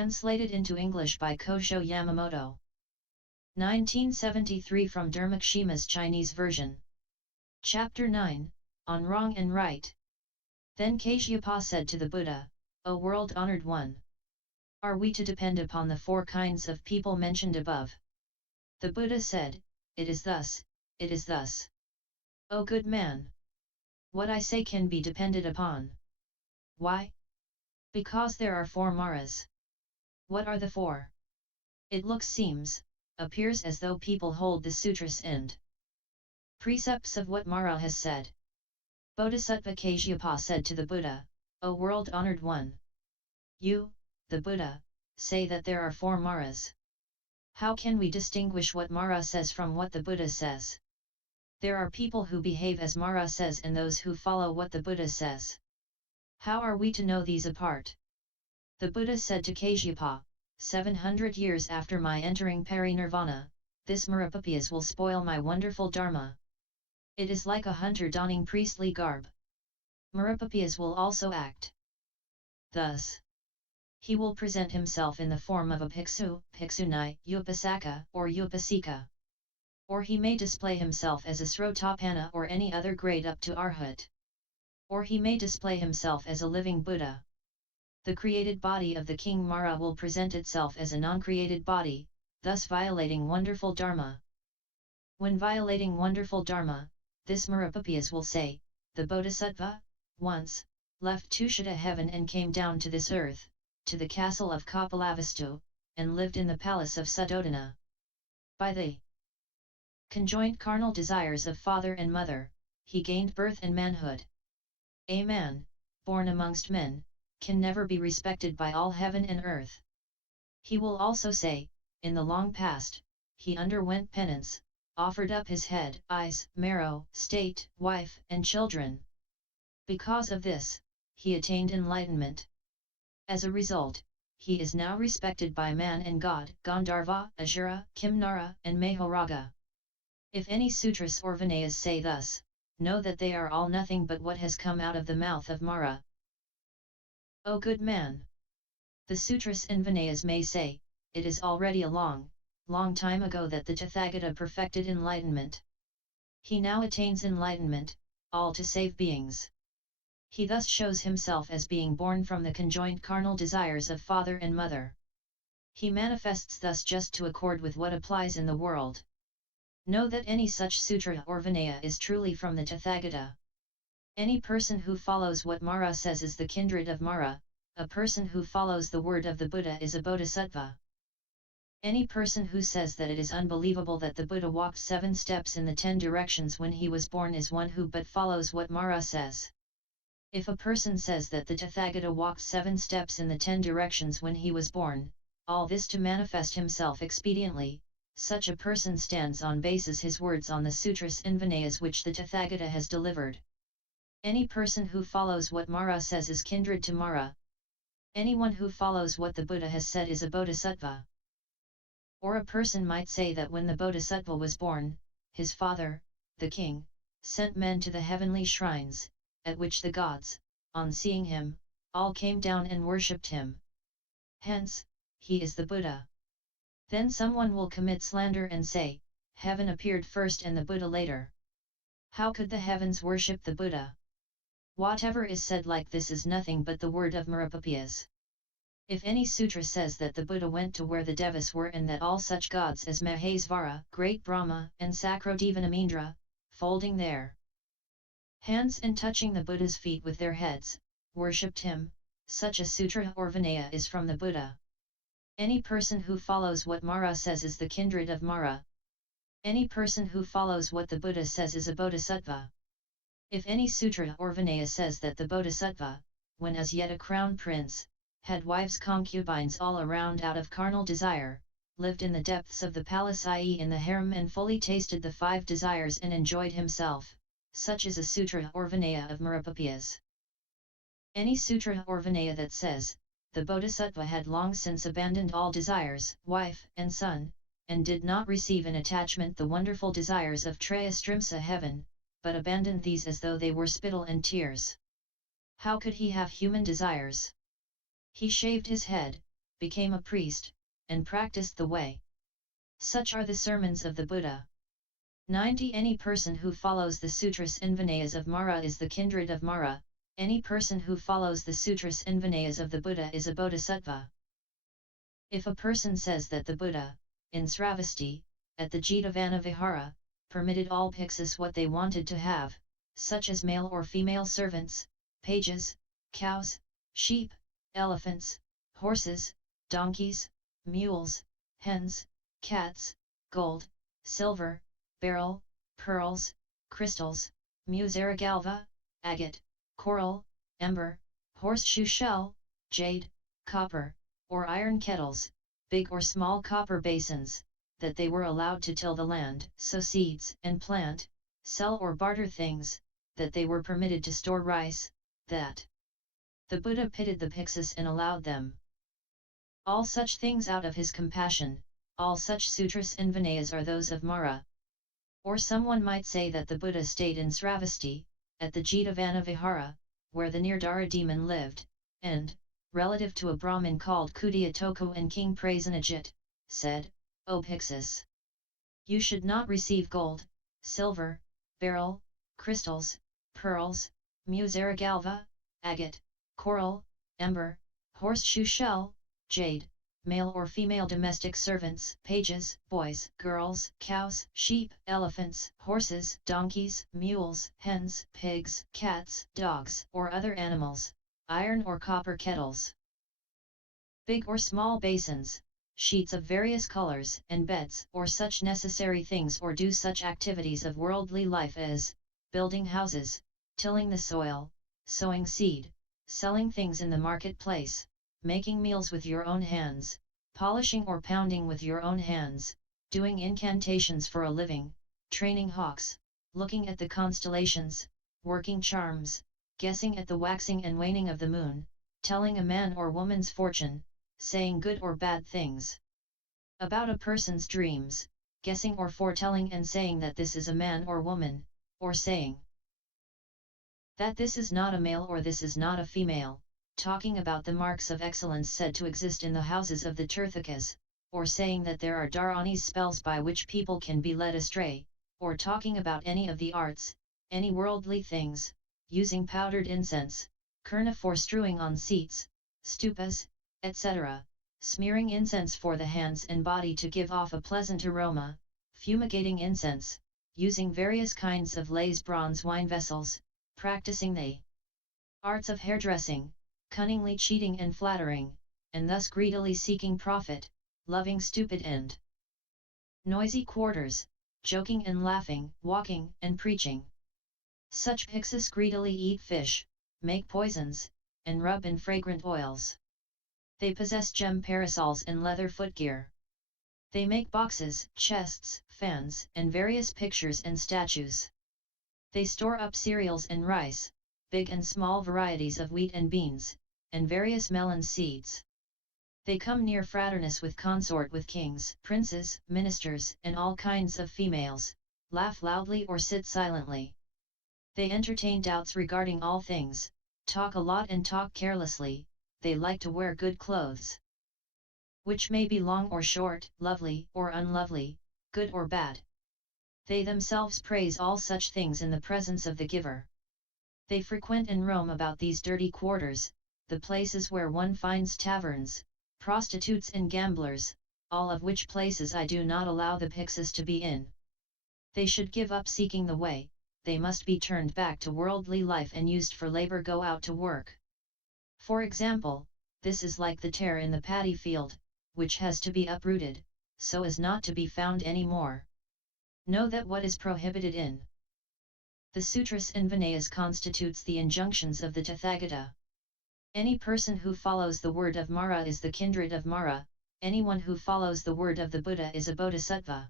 Translated into English by Kosho Yamamoto. 1973 from Dharmakshema's Chinese version. Chapter 9, On Wrong and Right. Then Kasyapa said to the Buddha, O world-honored one! Are we to depend upon the four kinds of people mentioned above? The Buddha said, It is thus, it is thus. O good man! What I say can be depended upon. Why? Because there are four maras. What are the four? It appears as though people hold the sutras and precepts of what Mara has said. Bodhisattva Kasyapa said to the Buddha, O world-honored one! You, the Buddha, say that there are four maras. How can we distinguish what Mara says from what the Buddha says? There are people who behave as Mara says and those who follow what the Buddha says. How are we to know these apart? The Buddha said to Kasyapa, 700 years after my entering Parinirvana, this Marapapiyas will spoil my wonderful Dharma. It is like a hunter donning priestly garb. Marapapiyas will also act thus. He will present himself in the form of a bhiksu, bhiksuni, upasaka, or upasika. Or he may display himself as a srotapanna or any other grade up to arhat. Or he may display himself as a living Buddha. The created body of the king Mara will present itself as a non-created body, thus violating Wonderful Dharma. When violating Wonderful Dharma, this Marapapiyas will say, the Bodhisattva, once, left Tushita Heaven and came down to this earth, to the castle of Kapilavastu, and lived in the palace of Suddhodana. By the conjoint carnal desires of father and mother, he gained birth and manhood. A man, born amongst men, can never be respected by all heaven and earth. He will also say, in the long past, he underwent penance, offered up his head, eyes, marrow, state, wife, and children. Because of this, he attained enlightenment. As a result, he is now respected by man and God, Gandharva, Asura, Kimnara, and Mahoraga. If any sutras or vinayas say thus, know that they are all nothing but what has come out of the mouth of Mara. O good man! The sutras and vinayas may say, it is already a long time ago that the Tathagata perfected enlightenment. He now attains enlightenment, all to save beings. He thus shows himself as being born from the conjoint carnal desires of father and mother. He manifests thus just to accord with what applies in the world. Know that any such sutra or vinaya is truly from the Tathagata. Any person who follows what Mara says is the kindred of Mara, a person who follows the word of the Buddha is a bodhisattva. Any person who says that it is unbelievable that the Buddha walked 7 steps in the 10 directions when he was born is one who but follows what Mara says. If a person says that the Tathagata walked 7 steps in the 10 directions when he was born, all this to manifest himself expediently, such a person stands on bases his words on the sutras and vinayas which the Tathagata has delivered. Any person who follows what Mara says is kindred to Mara. Anyone who follows what the Buddha has said is a bodhisattva. Or a person might say that when the bodhisattva was born, his father, the king, sent men to the heavenly shrines, at which the gods, on seeing him, all came down and worshipped him. Hence, he is the Buddha. Then someone will commit slander and say, heaven appeared first and the Buddha later. How could the heavens worship the Buddha? Whatever is said like this is nothing but the word of Marapapiyas. If any sutra says that the Buddha went to where the devas were and that all such gods as Mahesvara, Great Brahma, and Sakrodevanamindra, folding their hands and touching the Buddha's feet with their heads, worshipped him, such a sutra or vinaya is from the Buddha. Any person who follows what Mara says is the kindred of Mara. Any person who follows what the Buddha says is a bodhisattva. If any sutra or vinaya says that the bodhisattva, when as yet a crown prince, had wives concubines all around out of carnal desire, lived in the depths of the palace i.e. in the harem and fully tasted the 5 desires and enjoyed himself, such is a sutra or vinaya of Marapapiyas. Any sutra or vinaya that says, the bodhisattva had long since abandoned all desires, wife and son, and did not receive in attachment the wonderful desires of Trayastrimsa heaven, but abandoned these as though they were spittle and tears. How could he have human desires? He shaved his head, became a priest, and practiced the way. Such are the sermons of the Buddha. 90. Any person who follows the Sutras and Vinayas of Mara is the kindred of Mara. Any person who follows the Sutras and Vinayas of the Buddha is a Bodhisattva. If a person says that the Buddha, in Sravasti, at the Jetavana Vihara, permitted all bhiksus what they wanted to have, such as male or female servants, pages, cows, sheep, elephants, horses, donkeys, mules, hens, cats, gold, silver, beryl, pearls, crystals, musaragalva, agate, coral, ember, horseshoe shell, jade, copper, or iron kettles, big or small copper basins, that they were allowed to till the land, sow seeds and plant, sell or barter things, that they were permitted to store rice, that the Buddha pitied the bhiksus and allowed them all such things out of his compassion. All such sutras and vinayas are those of Mara. Or someone might say that the Buddha stayed in Sravasti, at the Jetavana Vihara, where the Nirdara demon lived, and, relative to a Brahmin called Kudiyatoko and King Prasenajit, said, O bhiksus! You should not receive gold, silver, beryl, crystals, pearls, musaragalva, agate, coral, ember, horseshoe shell, jade, male or female domestic servants, pages, boys, girls, cows, sheep, elephants, horses, donkeys, mules, hens, pigs, cats, dogs, or other animals, iron or copper kettles, big or small basins, sheets of various colors and beds, or such necessary things, or do such activities of worldly life as building houses, tilling the soil, sowing seed, selling things in the marketplace, making meals with your own hands, polishing or pounding with your own hands, doing incantations for a living, training hawks, looking at the constellations, working charms, guessing at the waxing and waning of the moon, telling a man or woman's fortune, saying good or bad things about a person's dreams, guessing or foretelling and saying that this is a man or woman, or saying that this is not a male or this is not a female, talking about the marks of excellence said to exist in the houses of the Tirthakas, or saying that there are Dharani's spells by which people can be led astray, or talking about any of the arts, any worldly things, using powdered incense, kurna for strewing on seats, stupas, etc., smearing incense for the hands and body to give off a pleasant aroma, fumigating incense, using various kinds of laze bronze wine vessels, practicing the arts of hairdressing, cunningly cheating and flattering, and thus greedily seeking profit, loving stupid and noisy quarters, joking and laughing, walking and preaching. Such bhiksus greedily eat fish, make poisons, and rub in fragrant oils. They possess gem parasols and leather footgear. They make boxes, chests, fans, and various pictures and statues. They store up cereals and rice, big and small varieties of wheat and beans, and various melon seeds. They come near fraternus with consort with kings, princes, ministers, and all kinds of females, laugh loudly or sit silently. They entertain doubts regarding all things, talk a lot and talk carelessly. They like to wear good clothes, which may be long or short, lovely or unlovely, good or bad. They themselves praise all such things in the presence of the giver. They frequent and roam about these dirty quarters, the places where one finds taverns, prostitutes and gamblers, all of which places I do not allow the bhiksus to be in. They should give up seeking the way, they must be turned back to worldly life and used for labor, go out to work. For example, this is like the tare in the paddy field, which has to be uprooted, so as not to be found any more. Know that what is prohibited in the Sutras and Vinayas constitutes the injunctions of the Tathagata. Any person who follows the word of Mara is the kindred of Mara, anyone who follows the word of the Buddha is a Bodhisattva.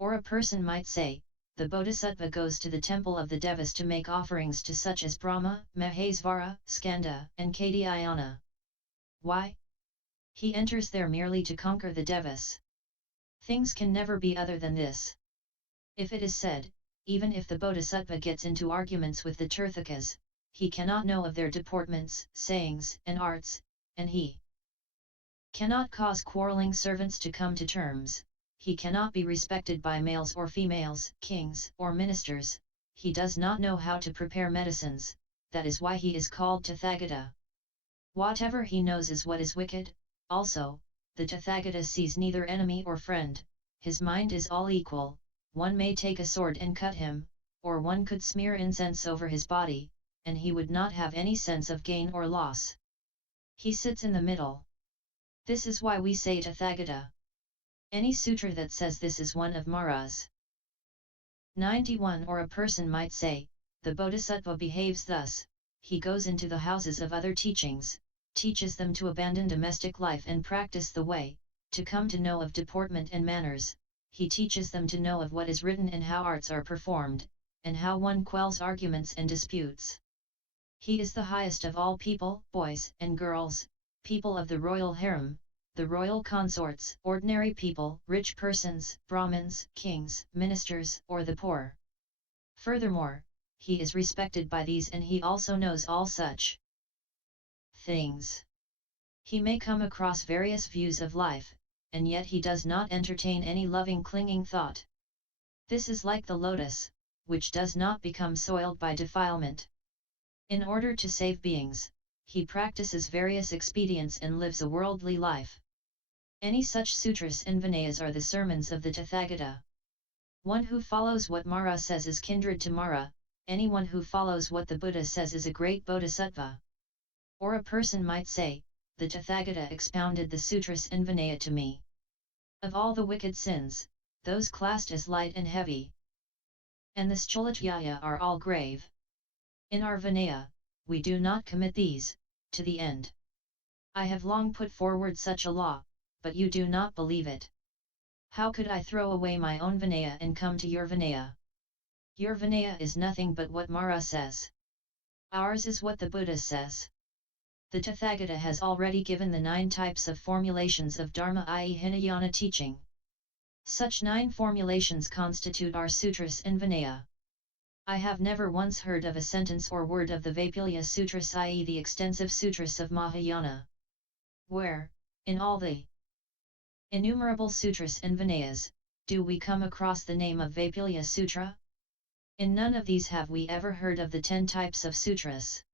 Or a person might say, the Bodhisattva goes to the temple of the Devas to make offerings to such as Brahma, Mahesvara, Skanda, and Katyayana. Why? He enters there merely to conquer the Devas. Things can never be other than this. If it is said, even if the Bodhisattva gets into arguments with the Tirthakas, he cannot know of their deportments, sayings, and arts, and he cannot cause quarreling servants to come to terms, he cannot be respected by males or females, kings or ministers, he does not know how to prepare medicines, that is why he is called Tathagata. Whatever he knows is what is wicked, also, the Tathagata sees neither enemy or friend, his mind is all equal, one may take a sword and cut him, or one could smear incense over his body, and he would not have any sense of gain or loss. He sits in the middle. This is why we say Tathagata. Any sutra that says this is one of Mara's. 91. Or a person might say, the Bodhisattva behaves thus, he goes into the houses of other teachings, teaches them to abandon domestic life and practice the way, to come to know of deportment and manners, he teaches them to know of what is written and how arts are performed, and how one quells arguments and disputes. He is the highest of all people, boys and girls, people of the royal harem, the royal consorts, ordinary people, rich persons, Brahmins, kings, ministers, or the poor. Furthermore, he is respected by these and he also knows all such things. He may come across various views of life, and yet he does not entertain any loving clinging thought. This is like the lotus, which does not become soiled by defilement. In order to save beings, he practices various expedients and lives a worldly life. Any such sutras and vinayas are the sermons of the Tathagata. One who follows what Mara says is kindred to Mara, anyone who follows what the Buddha says is a great bodhisattva. Or a person might say, the Tathagata expounded the sutras and vinaya to me. Of all the wicked sins, those classed as light and heavy, and the Scholatyaya are all grave. In our vinaya, we do not commit these, to the end. I have long put forward such a law, but you do not believe it. How could I throw away my own vinaya and come to your vinaya? Your vinaya is nothing but what Mara says. Ours is what the Buddha says. The Tathagata has already given the 9 types of formulations of Dharma, i.e. Hinayana teaching. Such 9 formulations constitute our sutras and vinaya. I have never once heard of a sentence or word of the Vaipulya Sutras, i.e. the extensive sutras of Mahayana. Where, in all the innumerable sutras and vinayas, do we come across the name of Vaipulya Sutra? In none of these have we ever heard of the 10 types of sutras.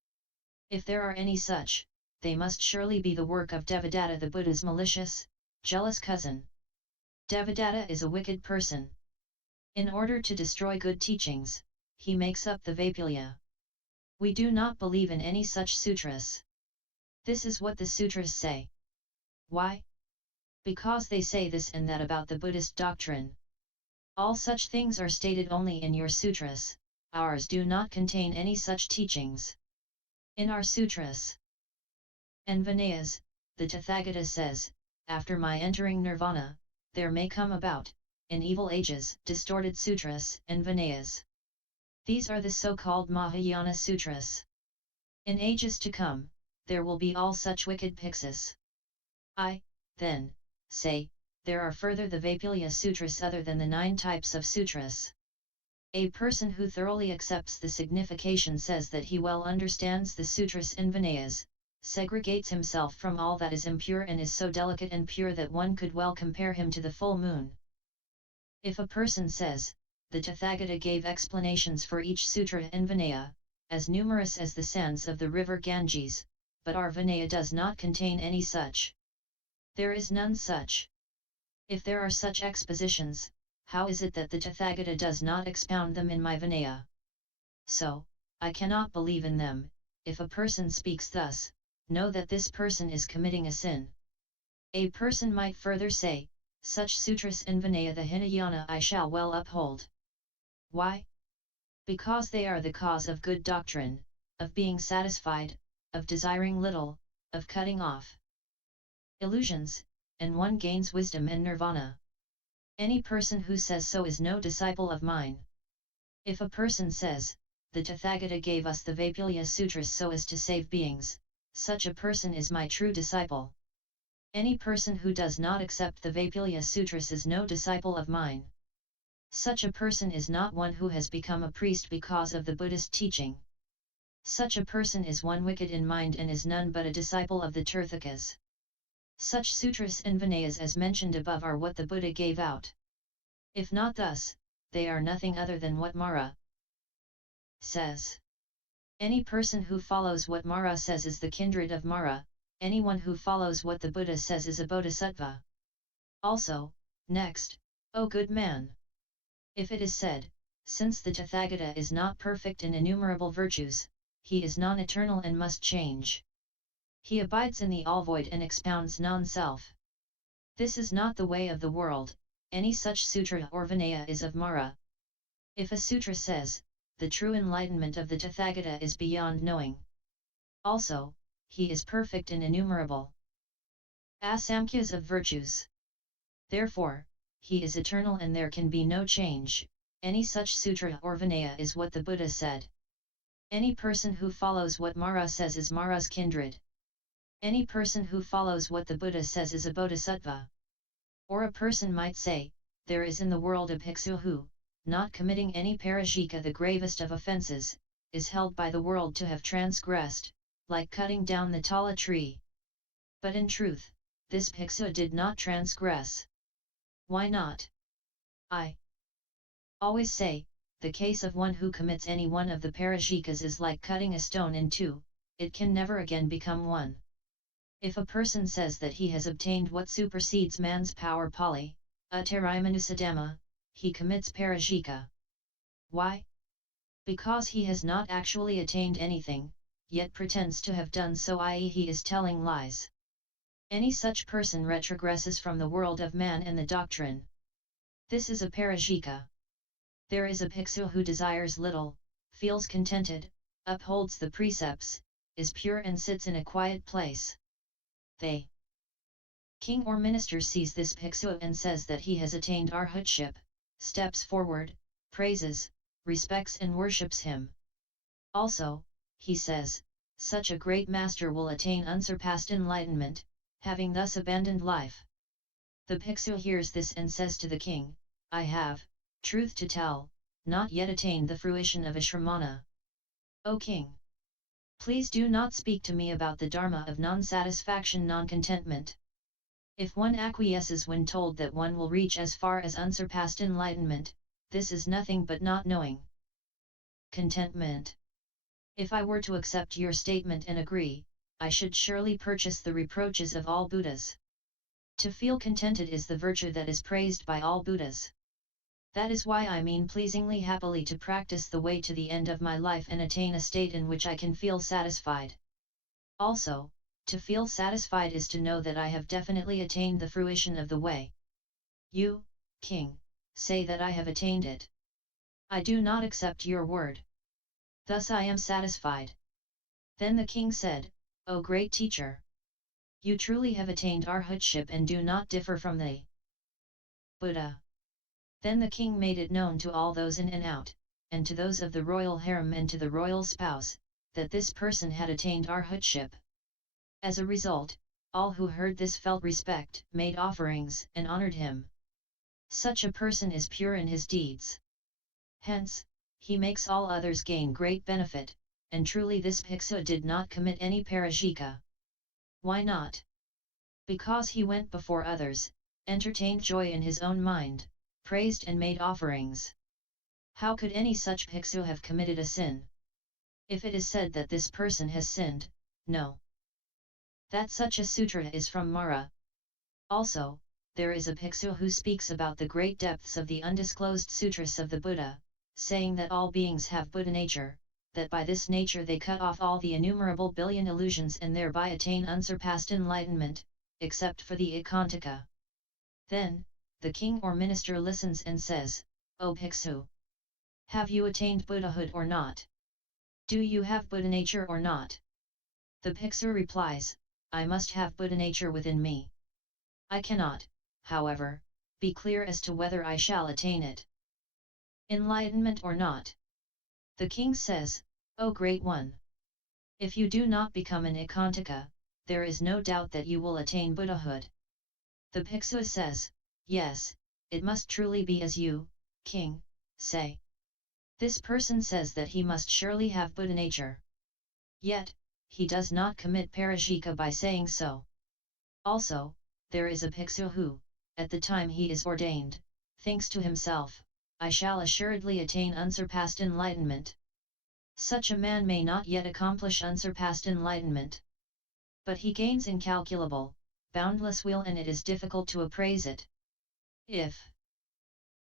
If there are any such, they must surely be the work of Devadatta, the Buddha's malicious, jealous cousin. Devadatta is a wicked person. In order to destroy good teachings, he makes up the Vaipulya. We do not believe in any such sutras. This is what the sutras say. Why? Because they say this and that about the Buddhist doctrine. All such things are stated only in your sutras, ours do not contain any such teachings. In our sutras and vinayas, the Tathagata says, after my entering nirvana, there may come about, in evil ages, distorted sutras and vinayas. These are the so-called Mahayana Sutras. In ages to come, there will be all such wicked bhiksus. I, then, say, there are further the Vaipulya Sutras other than the 9 types of sutras. A person who thoroughly accepts the signification says that he well understands the sutras and vinayas, segregates himself from all that is impure and is so delicate and pure that one could well compare him to the full moon. If a person says, the Tathagata gave explanations for each sutra and vinaya, as numerous as the sands of the river Ganges, but our vinaya does not contain any such. There is none such. If there are such expositions, how is it that the Tathagata does not expound them in my vinaya? So, I cannot believe in them. If a person speaks thus, know that this person is committing a sin. A person might further say, such sutras and vinaya the Hinayana I shall well uphold. Why? Because they are the cause of good doctrine, of being satisfied, of desiring little, of cutting off illusions, and one gains wisdom and nirvana. Any person who says so is no disciple of mine. If a person says, the Tathagata gave us the Vaipulya Sutras so as to save beings, such a person is my true disciple. Any person who does not accept the Vaipulya Sutras is no disciple of mine. Such a person is not one who has become a priest because of the Buddhist teaching. Such a person is one wicked in mind and is none but a disciple of the Tirthakas. Such sutras and vinayas as mentioned above are what the Buddha gave out. If not thus, they are nothing other than what Mara says. Any person who follows what Mara says is the kindred of Mara, anyone who follows what the Buddha says is a bodhisattva. Also, next, O good man! If it is said, since the Tathagata is not perfect in innumerable virtues, he is non-eternal and must change. He abides in the all-void and expounds non-self. This is not the way of the world, any such sutra or vinaya is of Mara. If a sutra says, the true enlightenment of the Tathagata is beyond knowing. Also, he is perfect in innumerable asamkhyas of virtues. Therefore, he is eternal and there can be no change. Any such sutra or vinaya is what the Buddha said. Any person who follows what Mara says is Mara's kindred. Any person who follows what the Buddha says is a bodhisattva. Or a person might say, there is in the world a bhiksu who, not committing any parajika, the gravest of offences, is held by the world to have transgressed, like cutting down the tala tree. But in truth, this bhiksu did not transgress. Why not? I always say, the case of one who commits any one of the parajikas is like cutting a stone in two, it can never again become one. If a person says that he has obtained what supersedes man's power Pali, Atarimanusadhamma, he commits parajika. Why? Because he has not actually attained anything, yet pretends to have done so, i.e. he is telling lies. Any such person retrogresses from the world of man and the doctrine. This is a parajika. There is a bhiksu who desires little, feels contented, upholds the precepts, is pure and sits in a quiet place. The king or minister sees this bhiksu and says that he has attained arhatship, steps forward, praises, respects and worships him. Also, he says, such a great master will attain unsurpassed enlightenment, having thus abandoned life. The bhiksu hears this and says to the king, I have, truth to tell, not yet attained the fruition of a shramana. O king! Please do not speak to me about the dharma of non-satisfaction, non-contentment. If one acquiesces when told that one will reach as far as unsurpassed enlightenment, this is nothing but not knowing contentment. If I were to accept your statement and agree, I should surely purchase the reproaches of all Buddhas. To feel contented is the virtue that is praised by all Buddhas. That is why I mean pleasingly happily to practice the way to the end of my life and attain a state in which I can feel satisfied. Also, to feel satisfied is to know that I have definitely attained the fruition of the way. You, king, say that I have attained it. I do not accept your word. Thus I am satisfied. Then the king said, O great teacher! You truly have attained arhatship and do not differ from the Buddha. Then the king made it known to all those in and out, and to those of the royal harem and to the royal spouse, that this person had attained arhatship. As a result, all who heard this felt respect, made offerings, and honored him. Such a person is pure in his deeds. Hence, he makes all others gain great benefit, and truly this bhiksu did not commit any parajika. Why not? Because he went before others, entertained joy in his own mind, praised and made offerings. How could any such bhiksu have committed a sin? If it is said that this person has sinned, no. That such a sutra is from Mara. Also, there is a bhiksu who speaks about the great depths of the undisclosed sutras of the Buddha, saying that all beings have Buddha nature, that by this nature they cut off all the innumerable billion illusions and thereby attain unsurpassed enlightenment, except for the ekantaka. Then, the king or minister listens and says, O bhiksu! Have you attained Buddhahood or not? Do you have Buddha nature or not? The bhiksu replies, I must have Buddha nature within me. I cannot, however, be clear as to whether I shall attain it. Enlightenment or not? The king says, O great one! If you do not become an ekantaka, there is no doubt that you will attain Buddhahood. The bhiksu says, yes, it must truly be as you, king, say. This person says that he must surely have Buddha nature. Yet, he does not commit parajika by saying so. Also, there is a bhiksu who, at the time he is ordained, thinks to himself, I shall assuredly attain unsurpassed enlightenment. Such a man may not yet accomplish unsurpassed enlightenment. But he gains incalculable, boundless will, and it is difficult to appraise it. If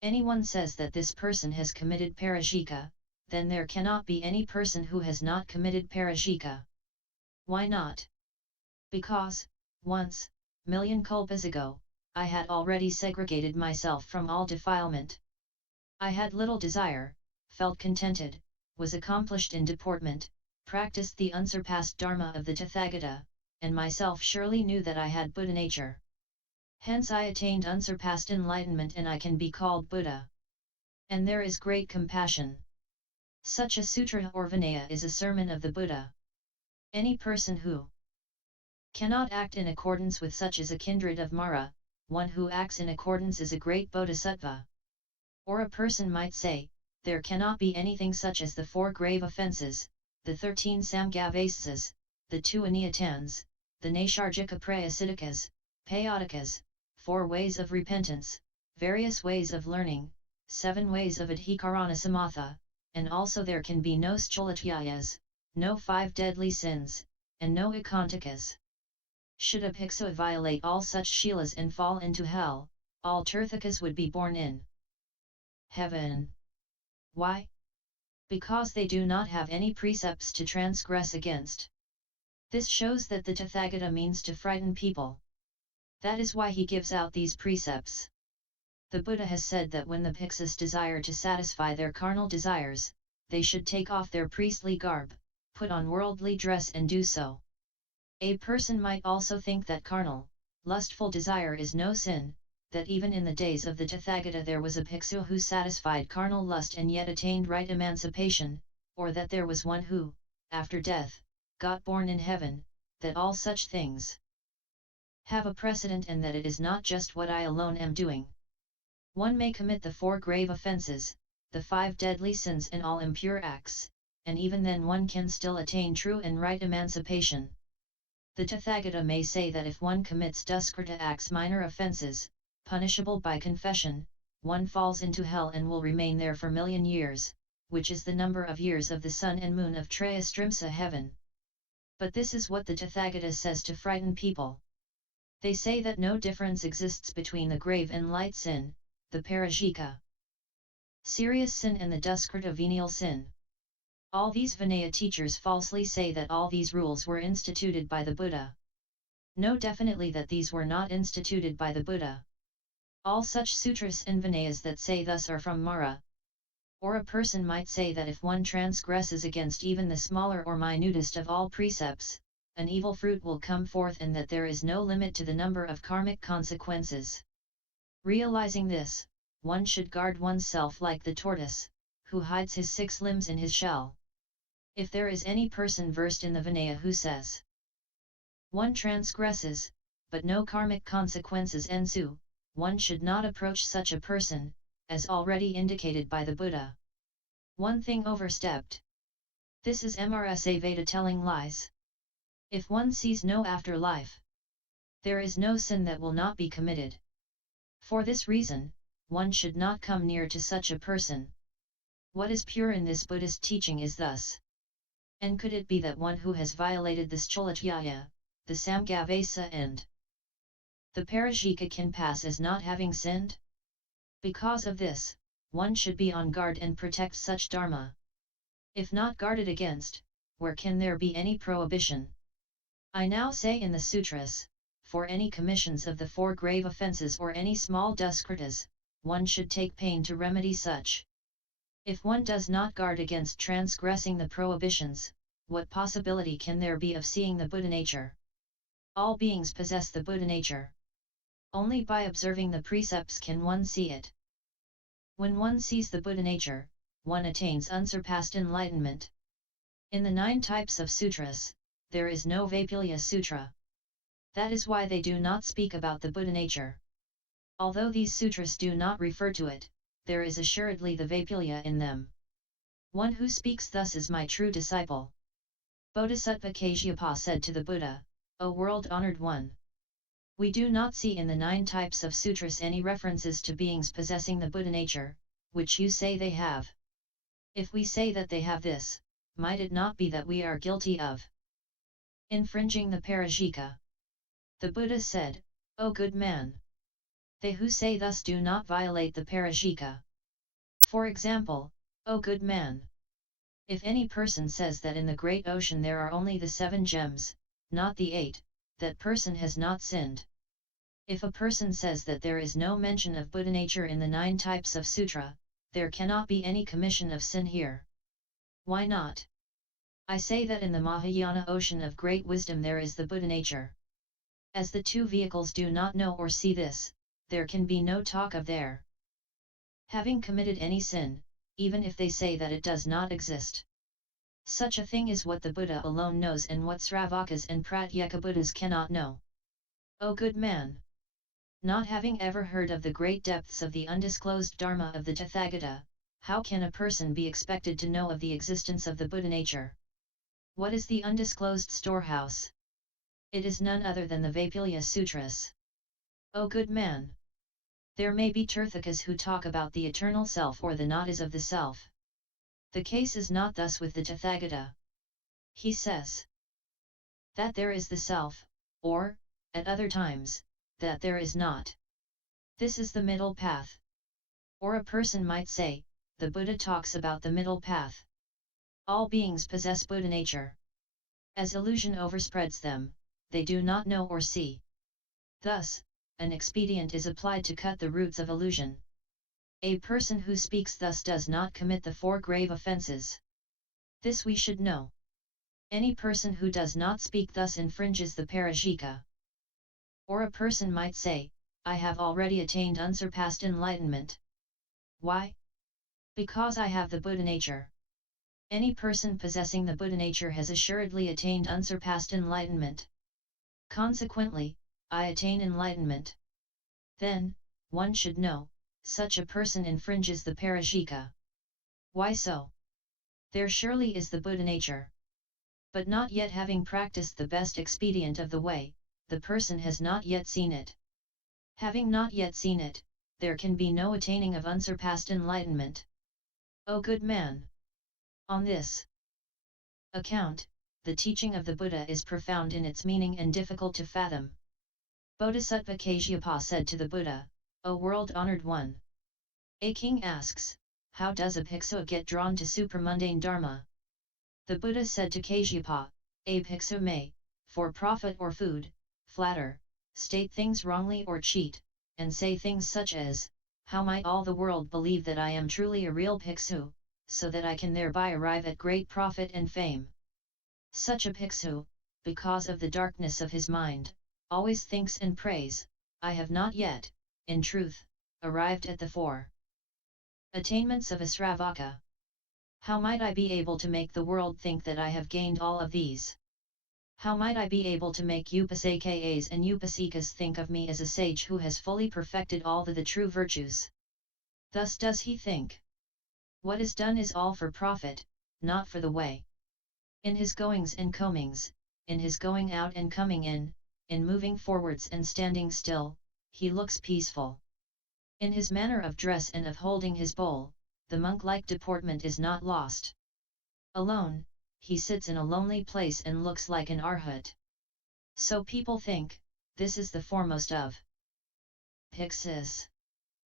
anyone says that this person has committed parajika, then there cannot be any person who has not committed parajika. Why not? Because, once, million kalpas ago, I had already segregated myself from all defilement. I had little desire, felt contented, was accomplished in deportment, practiced the unsurpassed Dharma of the Tathagata, and myself surely knew that I had Buddha nature. Hence I attained unsurpassed enlightenment and I can be called Buddha. And there is great compassion. Such a sutra or vinaya is a sermon of the Buddha. Any person who cannot act in accordance with such is a kindred of Mara, one who acts in accordance is a great Bodhisattva. Or a person might say, there cannot be anything such as the 4 grave offences, the 13 samgavasas, the 2 aniyatans, the naishargika prayasiddhikas, payodikas, 4 ways of repentance, various ways of learning, 7 ways of adhikarana samatha, and also there can be no scholatyayas, no 5 deadly sins, and no ekantikas. Should a bhiksu violate all such shilas and fall into hell, all tirthakas would be born in heaven. Why? Because they do not have any precepts to transgress against. This shows that the Tathagata means to frighten people. That is why he gives out these precepts. The Buddha has said that when the bhiksus desire to satisfy their carnal desires, they should take off their priestly garb, put on worldly dress and do so. A person might also think that carnal, lustful desire is no sin, that even in the days of the Tathagata there was a bhiksu who satisfied carnal lust and yet attained right emancipation, or that there was one who, after death, got born in heaven, that all such things have a precedent and that it is not just what I alone am doing. One may commit the 4 grave offences, the 5 deadly sins and all impure acts, and even then one can still attain true and right emancipation. The Tathagata may say that if one commits duskrita acts, minor offences, punishable by confession, one falls into hell and will remain there for million years, which is the number of years of the sun and moon of Trayastrimsa heaven. But this is what the Tathagata says to frighten people. They say that no difference exists between the grave and light sin, the parajika serious sin and the duskrita venial sin. All these Vinaya teachers falsely say that all these rules were instituted by the Buddha. Know definitely that these were not instituted by the Buddha. All such sutras and Vinayas that say thus are from Mara. Or a person might say that if one transgresses against even the smaller or minutest of all precepts, an evil fruit will come forth and that there is no limit to the number of karmic consequences. Realizing this, one should guard oneself like the tortoise, who hides his 6 limbs in his shell. If there is any person versed in the Vinaya who says, one transgresses, but no karmic consequences ensue, one should not approach such a person, as already indicated by the Buddha. One thing overstepped. This is Mrsa Veda telling lies. If one sees no afterlife, there is no sin that will not be committed. For this reason, one should not come near to such a person. What is pure in this Buddhist teaching is thus. And could it be that one who has violated the Scholatyaya, the Samgavesa and the Parajika can pass as not having sinned? Because of this, one should be on guard and protect such Dharma. If not guarded against, where can there be any prohibition? I now say in the Sutras, for any commissions of the 4 grave offences or any small duskritas, one should take pain to remedy such. If one does not guard against transgressing the prohibitions, what possibility can there be of seeing the Buddha nature? All beings possess the Buddha nature. Only by observing the precepts can one see it. When one sees the Buddha nature, one attains unsurpassed enlightenment. In the 9 types of sutras, there is no Vaipulya Sutra. That is why they do not speak about the Buddha nature. Although these sutras do not refer to it, there is assuredly the Vaipulya in them. One who speaks thus is my true disciple. Bodhisattva Kasyapa said to the Buddha, O world-honored one! We do not see in the 9 types of sutras any references to beings possessing the Buddha nature, which you say they have. If we say that they have this, might it not be that we are guilty of infringing the parajika? The Buddha said, O good man! They who say thus do not violate the parajika. For example, O good man! If any person says that in the great ocean there are only the 7 gems, not the 8, that person has not sinned. If a person says that there is no mention of Buddha nature in the 9 types of sutra, there cannot be any commission of sin here. Why not? I say that in the Mahayana ocean of great wisdom there is the Buddha nature. As the 2 vehicles do not know or see this, there can be no talk of their having committed any sin, even if they say that it does not exist. Such a thing is what the Buddha alone knows and what Sravakas and Pratyeka Buddhas cannot know. O good man! Not having ever heard of the great depths of the undisclosed Dharma of the Tathagata, how can a person be expected to know of the existence of the Buddha nature? What is the undisclosed storehouse? It is none other than the Vaipulya Sutras. O good man! There may be Tirthakas who talk about the eternal self or the nadis of the self. The case is not thus with the Tathagata. He says that there is the self, or, at other times, that there is not. This is the middle path. Or a person might say, the Buddha talks about the middle path. All beings possess Buddha nature. As illusion overspreads them, they do not know or see. Thus, an expedient is applied to cut the roots of illusion. A person who speaks thus does not commit the 4 grave offences. This we should know. Any person who does not speak thus infringes the parajika. Or a person might say, I have already attained unsurpassed enlightenment. Why? Because I have the Buddha nature. Any person possessing the Buddha nature has assuredly attained unsurpassed enlightenment. Consequently, I attain enlightenment. Then, one should know, such a person infringes the parajika. Why so? There surely is the Buddha nature. But not yet having practiced the best expedient of the way, the person has not yet seen it. Having not yet seen it, there can be no attaining of unsurpassed enlightenment. O good man! On this account, the teaching of the Buddha is profound in its meaning and difficult to fathom. Bodhisattva Kasyapa said to the Buddha, O world-honored one! A king asks, how does a bhiksu get drawn to supramundane dharma? The Buddha said to Kasyapa, a bhiksu may, for profit or food, flatter, state things wrongly or cheat, and say things such as, how might all the world believe that I am truly a real bhiksu, so that I can thereby arrive at great profit and fame. Such a bhiksu, because of the darkness of his mind, always thinks and prays, I have not yet, in truth, arrived at the 4 attainments of a Sravaka. How might I be able to make the world think that I have gained all of these? How might I be able to make upasakas and upasikas think of me as a sage who has fully perfected all the true virtues? Thus does he think. What is done is all for profit, not for the way. In his goings and comings, in his going out and coming in moving forwards and standing still, he looks peaceful. In his manner of dress and of holding his bowl, the monk-like deportment is not lost. Alone, he sits in a lonely place and looks like an arhat. So people think, this is the foremost of bhiksus.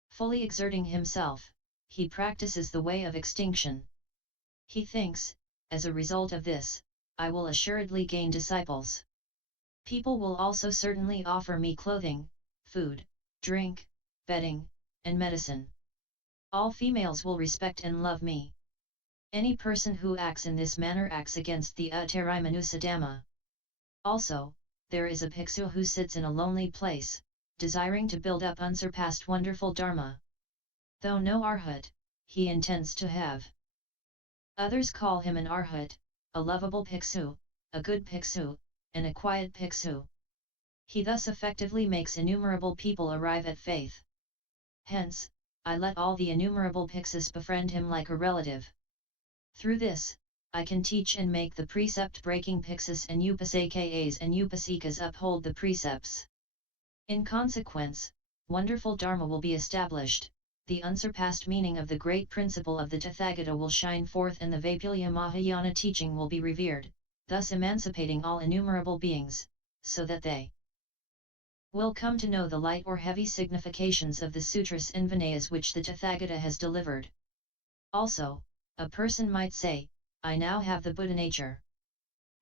Fully exerting himself, he practices the way of extinction. He thinks, as a result of this, I will assuredly gain disciples. People will also certainly offer me clothing, food, drink, bedding, and medicine. All females will respect and love me. Any person who acts in this manner acts against the Uttarimanusa Dhamma. Also, there is a bhiksu who sits in a lonely place, desiring to build up unsurpassed wonderful Dharma. Though no arhat, he intends to have. Others call him an arhat, a lovable bhiksu, a good bhiksu, and a quiet bhiksu. He thus effectively makes innumerable people arrive at faith. Hence, I let all the innumerable bhiksus befriend him like a relative. Through this, I can teach and make the precept-breaking bhiksus and upasakas and upasikas uphold the precepts. In consequence, wonderful Dharma will be established, the unsurpassed meaning of the great principle of the Tathagata will shine forth and the Vaipulya Mahayana teaching will be revered, thus emancipating all innumerable beings, so that they will come to know the light or heavy significations of the sutras and Vinayas which the Tathagata has delivered. Also, a person might say, I now have the Buddha nature.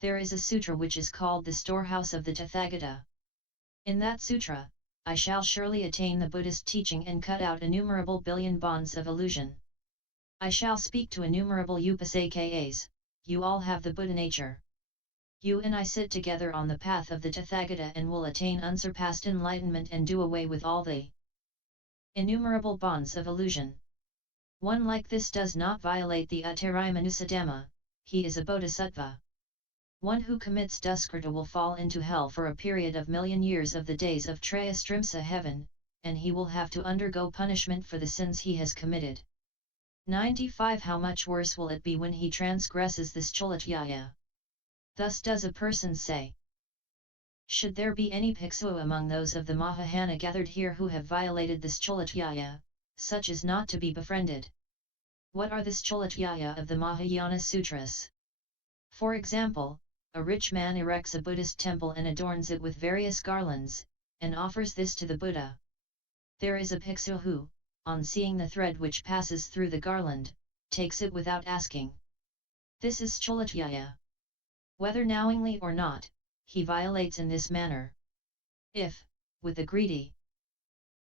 There is a sutra which is called the storehouse of the Tathagata. In that sutra, I shall surely attain the Buddhist teaching and cut out innumerable billion bonds of illusion. I shall speak to innumerable upasakas, you all have the Buddha nature. You and I sit together on the path of the Tathagata and will attain unsurpassed enlightenment and do away with all the innumerable bonds of illusion. One like this does not violate the Uttarayamanusatama, he is a bodhisattva. One who commits duskrita will fall into hell for a period of million years of the days of Trayastrimsa heaven, and he will have to undergo punishment for the sins he has committed. 95. How much worse will it be when he transgresses this Cholatyaya? Thus does a person say. Should there be any bhiksu among those of the Mahayana gathered here who have violated this Cholatyaya, such is not to be befriended. What are this Cholatyaya of the Mahayana Sutras? For example, a rich man erects a Buddhist temple and adorns it with various garlands, and offers this to the Buddha. There is a bhiksu who, on seeing the thread which passes through the garland, takes it without asking. This is Cholatyaya. Whether knowingly or not, he violates in this manner. If, with a greedy,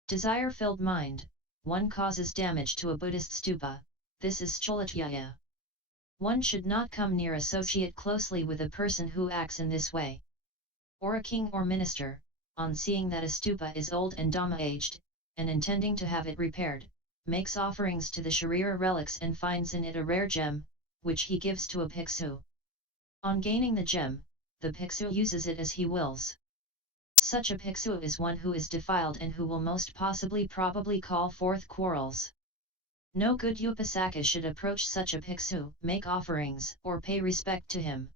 desire-filled mind, one causes damage to a Buddhist stupa, this is Cholatyaya. One should not come near associate closely with a person who acts in this way. Or a king or minister, on seeing that a stupa is old and Dhamma-aged, and intending to have it repaired, makes offerings to the Sharira relics and finds in it a rare gem, which he gives to a bhiksu. On gaining the gem, the bhiksu uses it as he wills. Such a bhiksu is one who is defiled and who will most possibly probably call forth quarrels. No good upasaka should approach such a bhiksu, make offerings, or pay respect to him.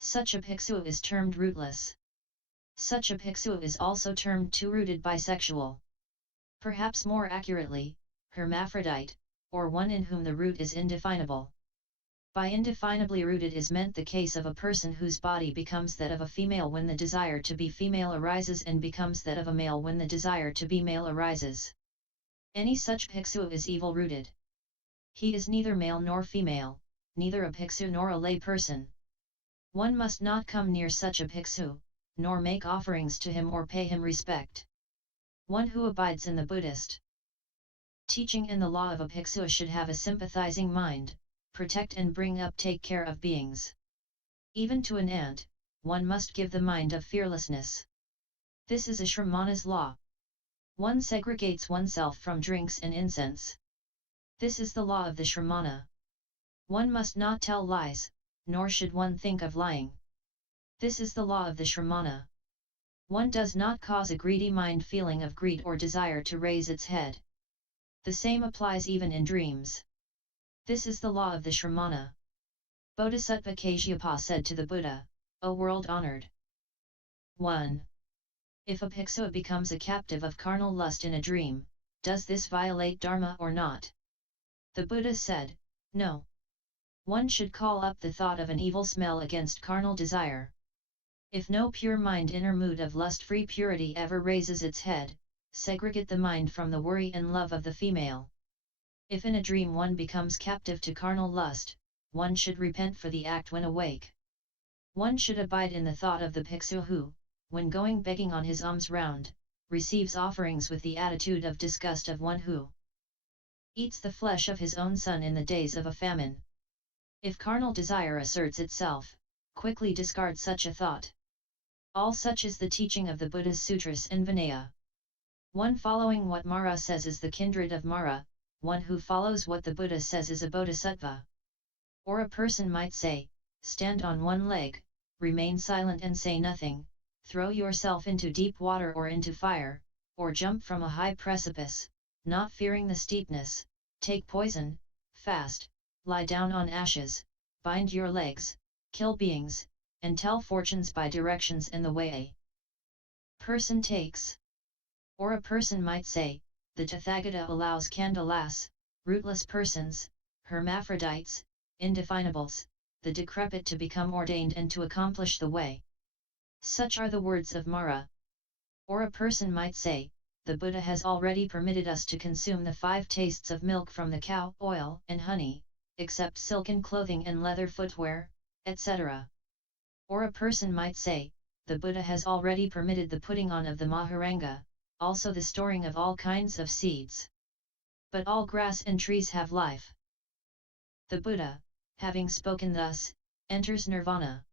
Such a bhiksu is termed rootless. Such a bhiksu is also termed two-rooted bisexual. Perhaps more accurately, hermaphrodite, or one in whom the root is indefinable. By indefinably rooted is meant the case of a person whose body becomes that of a female when the desire to be female arises and becomes that of a male when the desire to be male arises. Any such bhiksu is evil-rooted. He is neither male nor female, neither a bhiksu nor a lay person. One must not come near such a bhiksu, nor make offerings to him or pay him respect. One who abides in the Buddhist teaching and the law of a bhiksu should have a sympathizing mind, protect and bring up, take care of beings. Even to an ant, one must give the mind of fearlessness. This is a Shramana's law. One segregates oneself from drinks and incense. This is the law of the Shramana. One must not tell lies, nor should one think of lying. This is the law of the Shramana. One does not cause a greedy mind feeling of greed or desire to raise its head. The same applies even in dreams. This is the law of the Shramana. Bodhisattva Kasyapa said to the Buddha, O world-honored 1. If a bhiksu becomes a captive of carnal lust in a dream, does this violate Dharma or not? The Buddha said, no. One should call up the thought of an evil smell against carnal desire. If no pure mind inner mood of lust-free purity ever raises its head, segregate the mind from the worry and love of the female. If in a dream one becomes captive to carnal lust, one should repent for the act when awake. One should abide in the thought of the bhiksu who, when going begging on his alms round, receives offerings with the attitude of disgust of one who eats the flesh of his own son in the days of a famine. If carnal desire asserts itself, quickly discard such a thought. All such is the teaching of the Buddha's Sutras and Vinaya. One following what Mara says is the kindred of Mara, one who follows what the Buddha says is a bodhisattva. Or a person might say, stand on one leg, remain silent and say nothing, throw yourself into deep water or into fire, or jump from a high precipice, not fearing the steepness, take poison, fast, lie down on ashes, bind your legs, kill beings, and tell fortunes by directions in the way. person takes. Or a person might say, the Tathagata allows kandalas, rootless persons, hermaphrodites, indefinables, the decrepit to become ordained and to accomplish the way. Such are the words of Mara. Or a person might say, the Buddha has already permitted us to consume the 5 tastes of milk from the cow, oil and honey, except silken clothing and leather footwear, etc. Or a person might say, the Buddha has already permitted the putting on of the Maharanga, also the storing of all kinds of seeds. But all grass and trees have life. The Buddha, having spoken thus, enters Nirvana.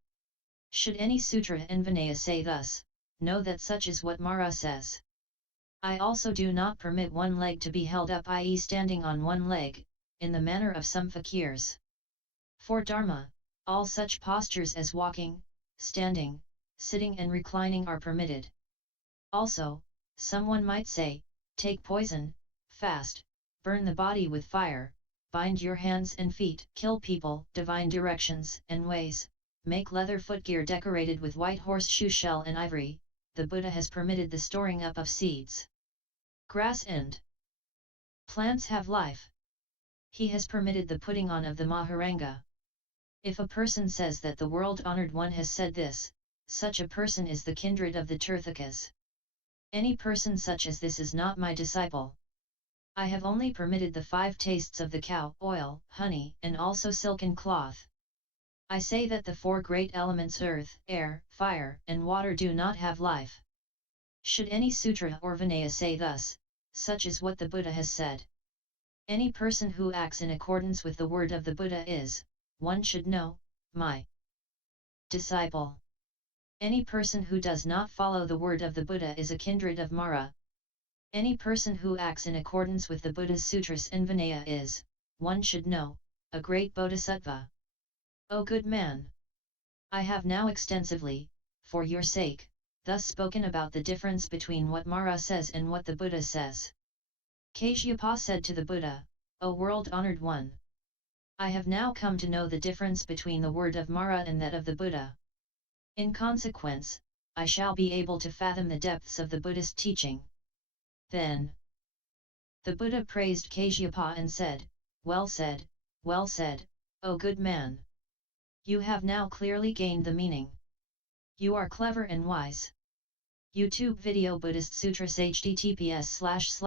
Should any sutra and Vinaya say thus, know that such is what Mara says. I also do not permit one leg to be held up, i.e. standing on one leg, in the manner of some fakirs. For Dharma, all such postures as walking, standing, sitting and reclining are permitted. Also, someone might say, take poison, fast, burn the body with fire, bind your hands and feet, kill people, divine directions and ways, make leather footgear decorated with white horseshoe shell and ivory. The Buddha has permitted the storing up of seeds. Grass and plants have life. He has permitted the putting on of the Maharanga. If a person says that the world-honored one has said this, such a person is the kindred of the Tirthakas. Any person such as this is not my disciple. I have only permitted the 5 tastes of the cow, oil, honey, and also silken cloth. I say that the 4 great elements earth, air, fire, and water do not have life. Should any sutra or Vinaya say thus, such is what the Buddha has said. Any person who acts in accordance with the word of the Buddha is, one should know, my disciple. Any person who does not follow the word of the Buddha is a kindred of Mara. Any person who acts in accordance with the Buddha's sutras and Vinaya is, one should know, a great Bodhisattva. O good man! I have now extensively, for your sake, thus spoken about the difference between what Mara says and what the Buddha says. Kasyapa said to the Buddha, O world-honored one! I have now come to know the difference between the word of Mara and that of the Buddha. In consequence, I shall be able to fathom the depths of the Buddhist teaching. Then the Buddha praised Kasyapa and said, well said, O good man! You have now clearly gained the meaning. You are clever and wise. YouTube video Buddhist Sutras https://